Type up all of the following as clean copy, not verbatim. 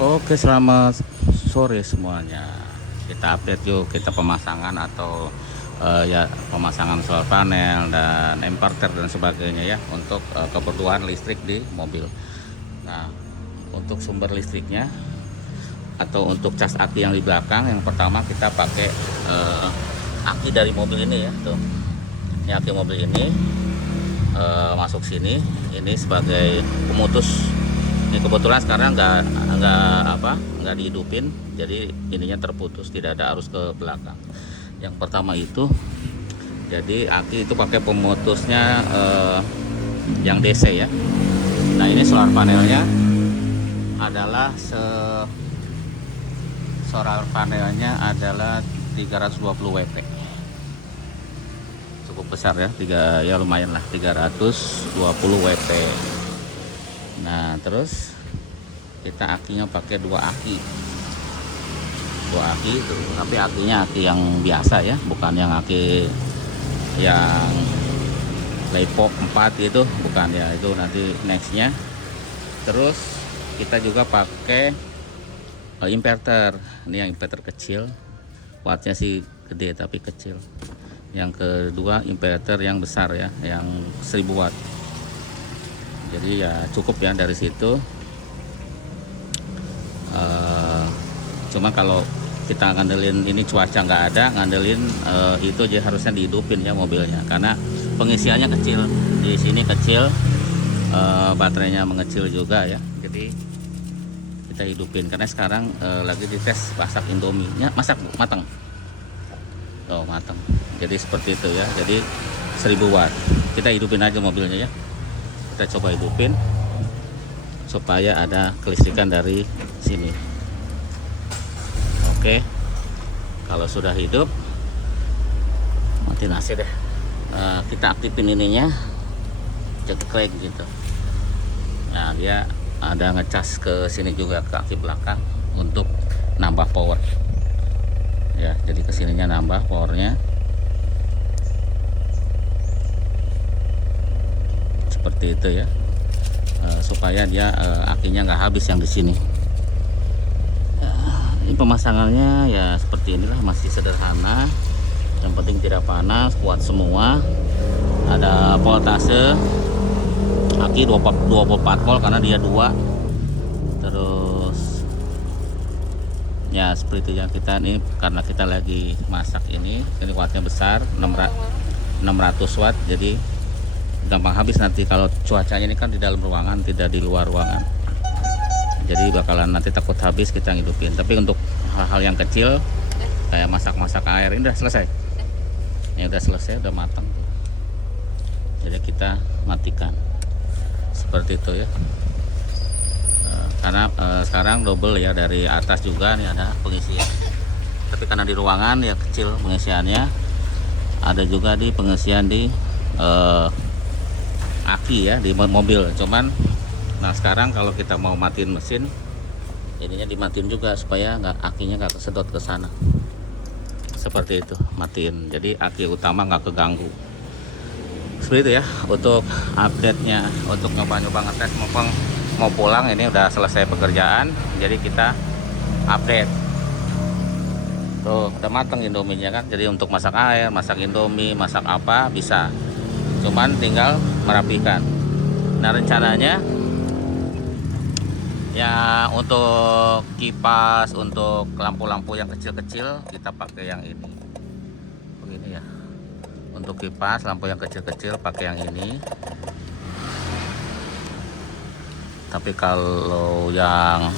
Oke, selamat sore semuanya. Kita update yuk, kita pemasangan atau ya pemasangan solar panel dan inverter dan sebagainya ya untuk kebutuhan listrik di mobil. Nah, untuk sumber listriknya atau untuk cas aki yang di belakang, yang pertama kita pakai aki dari mobil ini ya, tuh. Ini aki mobil ini masuk sini, ini sebagai pemutus. Ini kebetulan sekarang nggak dihidupin, jadi ininya terputus, tidak ada arus ke belakang. Yang pertama itu, jadi aki itu pakai pemutusnya yang DC ya. Nah, ini solar panelnya adalah solar panelnya adalah 320 WP, cukup besar ya, ya lumayan lah, 320 WP. Nah, terus kita akinya pakai dua aki itu, tapi akinya aki yang biasa ya, bukan yang aki yang Lepo 4 itu, bukan ya, itu nanti nextnya. Terus kita juga pakai inverter. Ini yang inverter kecil, wattnya sih gede tapi kecil. Yang kedua inverter yang besar ya, yang 1000 watt. Jadi ya cukup ya dari situ. Cuma kalau kita ngandelin ini cuaca nggak ada, ngandelin itu aja harusnya dihidupin ya mobilnya, karena pengisiannya kecil di sini, kecil, baterainya mengecil juga ya. Jadi kita hidupin, karena sekarang lagi dites masak Indomie, masak matang. Oh, matang. Jadi seperti itu ya. Jadi 1000 watt. Kita hidupin aja mobilnya ya. Kita coba hidupin supaya ada kelistrikan dari sini. Oke, kalau sudah hidup, matiin AC deh. Kita aktifin ininya, ceklek gitu. Nah, dia ada ngecas ke sini juga, ke aki belakang, untuk nambah power ya. Jadi kesininya nambah powernya seperti itu ya, supaya dia akinya nggak habis yang di sini. Ini pemasangannya ya seperti inilah, masih sederhana, yang penting tidak panas, kuat semua. Ada voltase aki 24 volt karena dia 2. Terus ya seperti itu ya, kita ini karena kita lagi masak ini wattnya besar, 600 watt, jadi gampang habis nanti kalau cuacanya ini kan di dalam ruangan, tidak di luar ruangan. Jadi bakalan nanti takut habis kita ngidupin. Tapi untuk hal-hal yang kecil kayak masak-masak air, ini udah selesai. Ini udah selesai, udah matang. Jadi kita matikan. Seperti itu ya. Karena sekarang double ya, dari atas juga nih ada pengisian. Tapi karena di ruangan ya kecil pengisiannya. Ada juga di pengisian di aki ya di mobil. Cuman nah sekarang kalau kita mau matiin mesin, ininya dimatiin juga supaya akinya nggak kesedot ke sana. Seperti itu, matiin. Jadi aki utama nggak keganggu. Seperti itu ya untuk update-nya, untuk nyoba-nyoba ngetes mau pulang. Ini udah selesai pekerjaan, jadi kita update. Tuh udah matang Indominya kan. Jadi untuk masak air, masak Indomie, masak apa bisa. Cuman tinggal merapikan. Nah, rencananya ya untuk kipas, untuk lampu-lampu yang kecil-kecil kita pakai yang ini. Begini ya. Untuk kipas, lampu yang kecil-kecil pakai yang ini. Tapi kalau yang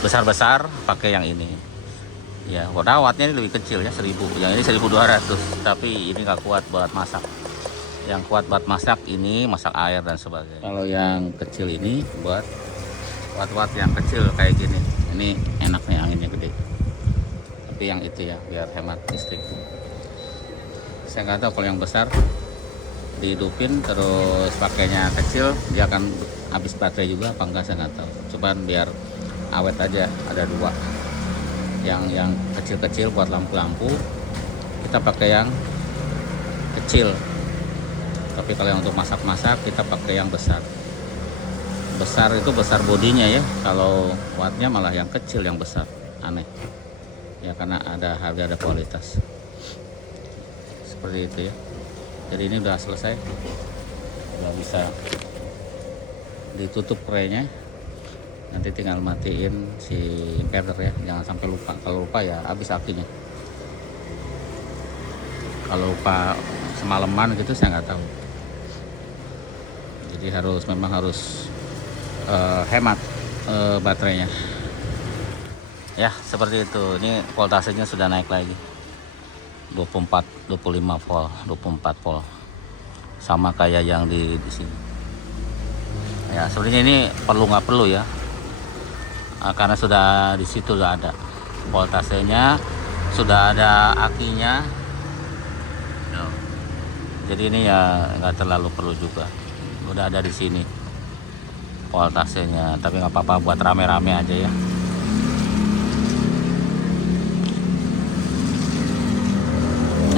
besar-besar pakai yang ini. Ya, wattnya ini lebih kecil ya, 1000. Yang ini 1200, tapi ini nggak kuat buat masak. Yang kuat buat masak ini, masak air dan sebagainya. Kalau yang kecil ini buat watt yang kecil kayak gini, ini enaknya anginnya gede. Tapi yang itu ya biar hemat listrik. Saya nggak tahu kalau yang besar dihidupin terus pakainya kecil, dia akan habis baterai juga apa enggak, saya nggak tahu. Cuman biar awet aja, ada 2. Yang kecil-kecil buat lampu-lampu kita pakai yang kecil. Tapi kalau yang untuk masak-masak kita pakai yang besar. besar itu besar bodinya ya, kalau wattnya malah yang kecil yang besar, aneh ya, karena ada harga ada kualitas seperti itu ya. Jadi ini udah selesai, udah bisa ditutup spraynya, nanti tinggal matiin si inverter ya, jangan sampai lupa. Kalau lupa ya habis akinya. Kalau lupa semalaman gitu saya nggak tahu. Jadi memang harus hemat baterainya ya, seperti itu. Ini voltasenya sudah naik lagi 24, 25 volt, 24 volt, sama kayak yang di sini ya. Sebenarnya ini perlu nggak perlu ya, karena sudah di situ sudah ada voltasenya, sudah ada akinya. Jadi ini ya nggak terlalu perlu juga, udah ada di sini voltasenya. Tapi nggak apa-apa buat rame-rame aja ya.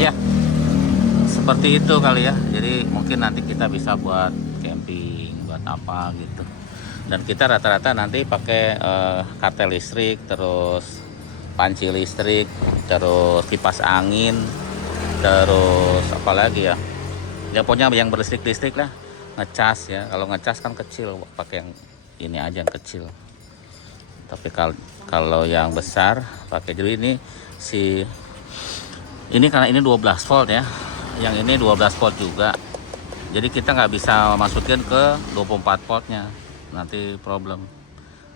Ya seperti itu kali ya. Jadi mungkin nanti kita bisa buat camping, buat apa gitu. Dan kita rata-rata nanti pakai kartel listrik, terus panci listrik, terus kipas angin, terus apa lagi ya, ya pokoknya yang berlistrik-listrik lah. Ngecas ya, kalau ngecas kan kecil, pakai yang ini aja yang kecil. Tapi kalau yang besar pakai, jadi ini karena ini 12 volt ya, yang ini 12 volt juga, jadi kita nggak bisa masukin ke 24 voltnya, nanti problem.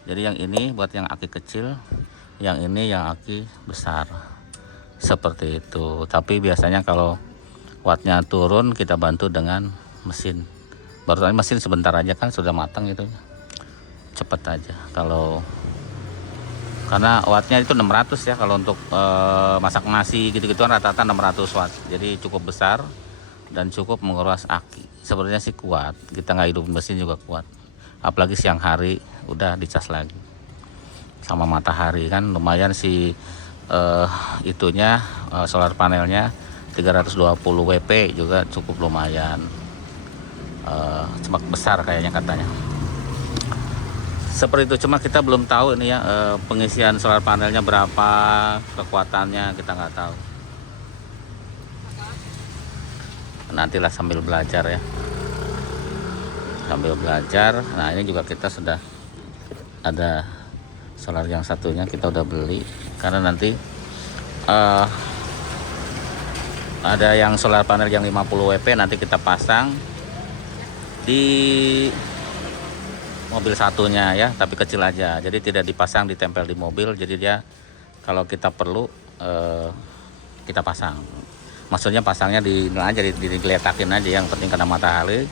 Jadi yang ini buat yang aki kecil, yang ini yang aki besar, seperti itu. Tapi biasanya kalau wattnya turun kita bantu dengan mesin. Baru tadi mesin sebentar aja kan sudah matang gitu, cepet aja. Karena wattnya itu 600 ya, kalau untuk masak nasi gitu-gitu kan rata-rata 600 watt, jadi cukup besar dan cukup menguras aki. Sebenarnya sih kuat, kita nggak hidupin mesin juga kuat, apalagi siang hari udah dicas lagi sama matahari kan lumayan sih. Itunya solar panelnya 320 WP juga cukup lumayan, semak besar kayaknya katanya. Seperti itu, cuma kita belum tahu ini ya, pengisian solar panelnya berapa, kekuatannya kita nggak tahu. Nantilah sambil belajar ya, sambil belajar. Nah ini juga kita sudah ada solar yang satunya, kita udah beli karena nanti ada yang solar panel yang 50 WP nanti kita pasang di mobil satunya ya, tapi kecil aja, jadi tidak dipasang ditempel di mobil. Jadi dia kalau kita perlu kita pasang, maksudnya pasangnya di aja, digeletakin aja, yang penting kena matahari,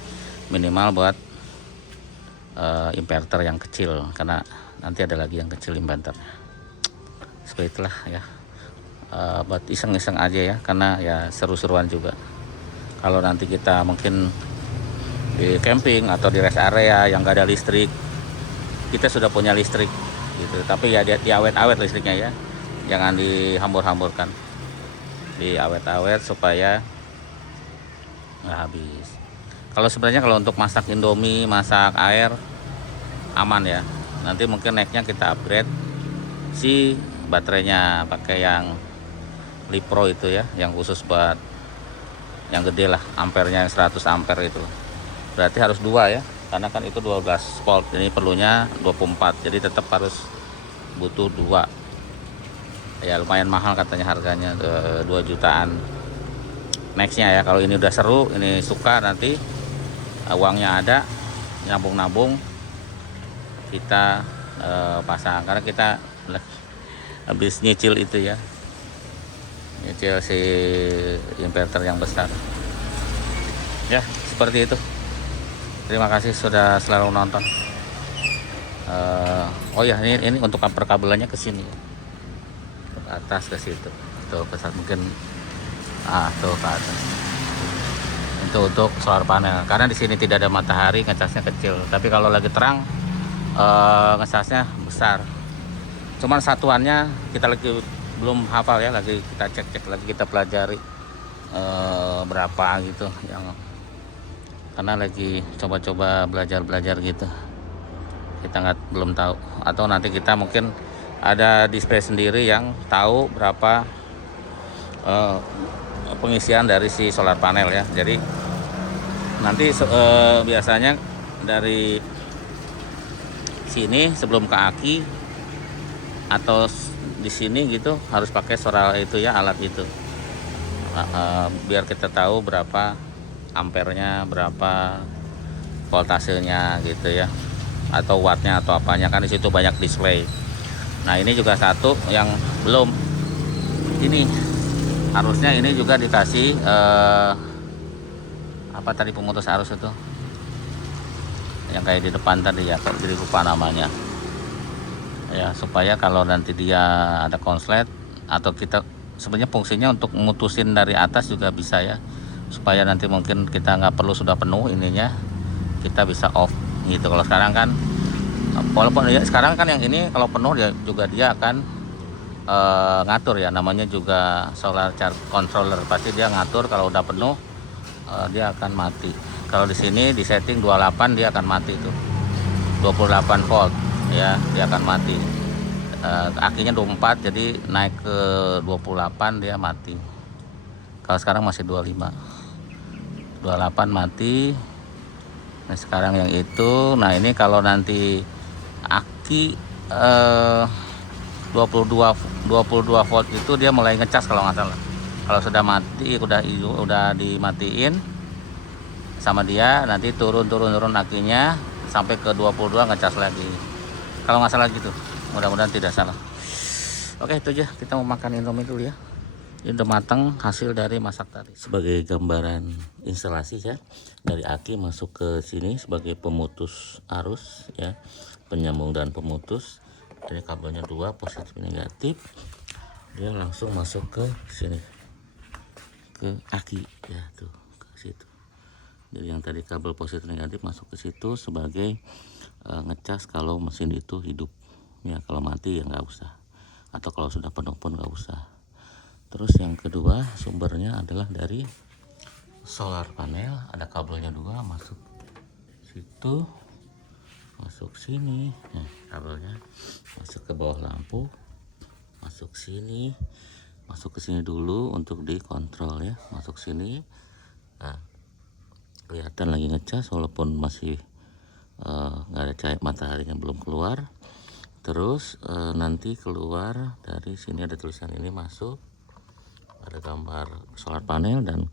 minimal buat inverter yang kecil, karena nanti ada lagi yang kecil inverter. Seperti itulah ya, buat iseng-iseng aja ya, karena ya seru-seruan juga. Kalau nanti kita mungkin di camping atau di rest area yang gak ada listrik, kita sudah punya listrik gitu, tapi ya diawet-awet listriknya ya, jangan dihambur-hamburkan, diawet-awet supaya nggak habis. Kalau sebenarnya kalau untuk masak Indomie, masak air aman ya. Nanti mungkin nextnya kita upgrade si baterainya, pakai yang Lipro itu ya, yang khusus buat yang gede lah, ampernya yang 100 ampere itu. Berarti harus dua ya, karena kan itu 12 volt, ini perlunya 24, jadi tetap harus butuh dua ya. Lumayan mahal katanya harganya, 2 jutaan nextnya ya. Kalau ini udah seru, ini suka, nanti uangnya ada, nabung-nabung kita pasang, karena kita habis nyicil itu ya, nyicil si inverter yang besar ya. Seperti itu. Terima kasih sudah selalu nonton. Oh ya, ini untuk perkabelannya ke sini, ke atas, ke situ, tuh ke mungkin tuh ke atas. Itu untuk solar panel, karena di sini tidak ada matahari, ngecasnya kecil. Tapi kalau lagi terang, ngecasnya besar. Cuman satuannya kita lagi belum hafal ya, lagi kita cek lagi, kita pelajari berapa gitu, yang karena lagi coba-coba belajar gitu. kita belum tahu, atau nanti kita mungkin ada display sendiri yang tahu berapa pengisian dari si solar panel ya. Jadi nanti biasanya dari sini sebelum ke aki atau di sini gitu harus pakai solar itu ya, alat itu, biar kita tahu berapa ampernya, berapa voltasenya gitu ya, atau wattnya atau apanya, kan di situ banyak display. Nah ini juga satu yang belum, ini harusnya ini juga dikasih apa tadi, pemutus arus itu yang kayak di depan tadi ya, jadi lupa namanya ya, supaya kalau nanti dia ada konslet atau kita, sebenarnya fungsinya untuk mutusin dari atas juga bisa ya, supaya nanti mungkin kita nggak perlu sudah penuh ininya, kita bisa off gitu. Kalau sekarang kan walaupun ya sekarang kan yang ini kalau penuh dia akan ngatur ya, namanya juga solar charge controller, pasti dia ngatur kalau udah penuh dia akan mati. Kalau di sini di setting 28 dia akan mati tuh, 28 volt ya, dia akan mati. Akinya 24, jadi naik ke 28 dia mati. Kalau sekarang masih 25, 28 mati. Nah sekarang yang itu, nah ini kalau nanti aki 22 volt itu dia mulai ngecas kalau nggak salah. Kalau sudah mati, udah dimatiin sama dia, nanti turun akinya sampai ke 22 ngecas lagi. Kalau nggak salah gitu, mudah-mudahan tidak salah. Oke itu aja, kita mau makan Indomie dulu ya. Ini udah matang hasil dari masak tadi. Sebagai gambaran instalasi ya, dari aki masuk ke sini sebagai pemutus arus ya, penyambung dan pemutus. Ini kabelnya 2 positif negatif, dia langsung masuk ke sini, ke aki ya, tuh ke situ. Jadi yang tadi kabel positif negatif masuk ke situ sebagai ngecas kalau mesin itu hidup ya, kalau mati ya nggak usah, atau kalau sudah penuh pun nggak usah. Terus yang kedua sumbernya adalah dari solar panel, ada kabelnya 2 masuk situ, masuk sini, nah, kabelnya masuk ke bawah lampu, masuk sini, masuk ke sini dulu untuk dikontrol ya, masuk sini. Nah, kelihatan lagi ngecas walaupun masih nggak ada cahaya mataharinya, belum keluar. Terus nanti keluar dari sini ada tulisan ini masuk, ada gambar solar panel, dan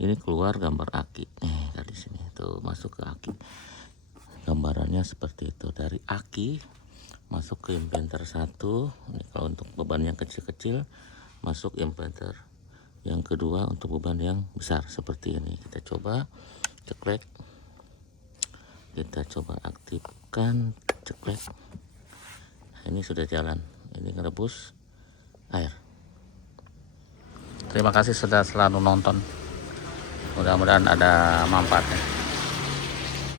ini keluar gambar aki. Dari sini tuh masuk ke aki, gambarannya seperti itu. Dari aki masuk ke inverter 1. Ini kalau untuk beban yang kecil-kecil masuk inverter yang kedua, untuk beban yang besar seperti ini. Kita coba ceklek, kita coba aktifkan, ceklek. Nah, ini sudah jalan, ini ngerebus air. Terima kasih sudah selalu nonton, mudah-mudahan ada manfaatnya.